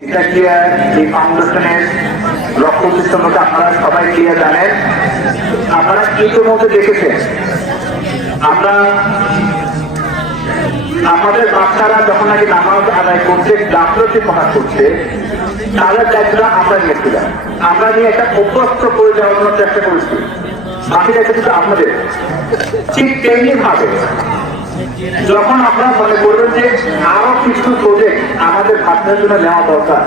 এটা ক্লিয়ার এই ফাউন্ডেশনের লক্ষ্য উদ্দেশ্যটা আপনারা সবাই ক্লিয়ার জানেন। আপনারা ইতিমধ্যে দেখেছেন আমরা আমাদের বাচ্চারা যখন নাকি নামাজ আদায় করছে, গাফলতি পাঠ করছে, তাদের দায়িত্বটা আমরা নিয়েছিলাম। আমরা নিয়ে একটা অভ্যস্ত করে যাওয়ার জন্য চেষ্টা করেছি। বাকি দায়িত্ব কিন্তু আপনাদের। ঠিক তেমনি ভাবে যখন আপনারা মনে করবেন যে আরো কিছু প্রজেক্ট আমাদের বাচ্চাদের জন্য নেওয়া দরকার,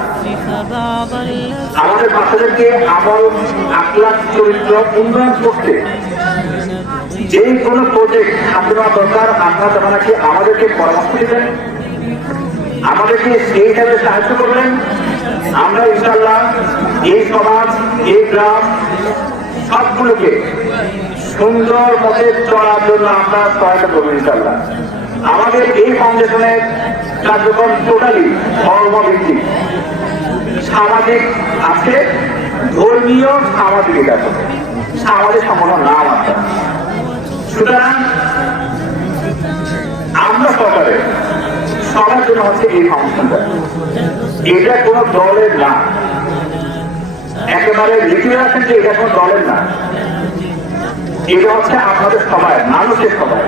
আমাদের বাচ্চাদেরকে আমল, আখলাক, চরিত্র উন্নয়ন করতে যে কোনো প্রজেক্ট হাতে নেওয়া দরকার, আপনারা তখন নাকি আমাদেরকে পরামর্শ দিবেন, আমাদেরকে সেই হিসাবে সাহায্য করবেন। আমরা ইনশাল্লাহ এই সমাজ, এই গ্রাম সবগুলোকে সুন্দর পথে চলার জন্য আমরা সহায়তা করবো ইনশাল্লাহ। আমাদের এই ফাউন্ডেশনের কার্যক্রম টোটালি ধর্মভিত্তিক, সামাজিক আছে, ধর্মীয় সামাজিক আছে, সামাজিক সংগঠন নাম আছে। সুতরাং আমরা সরকারে সবার জন্য হচ্ছে এই ফাউন্ডেশনটা। এটা কোনো দলের না, একেবারে লিখে রাখেন যে এটা কোনো দলের না, এটা হচ্ছে আপনাদের সবাই, মানুষের সবাই,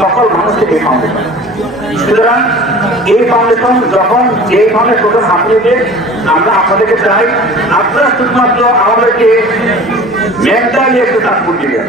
সকল মানুষের এই ফাউন্ডেশন। সুতরাং এই ফাউন্ডেশন যখন যে ফাউন্ডেশন প্রথম হাতিয়ে আমরা আপনাদেরকে চাই, আপনারা শুধুমাত্র আমাদেরকে মেন্টালি একটু সাপোর্ট দিবেন।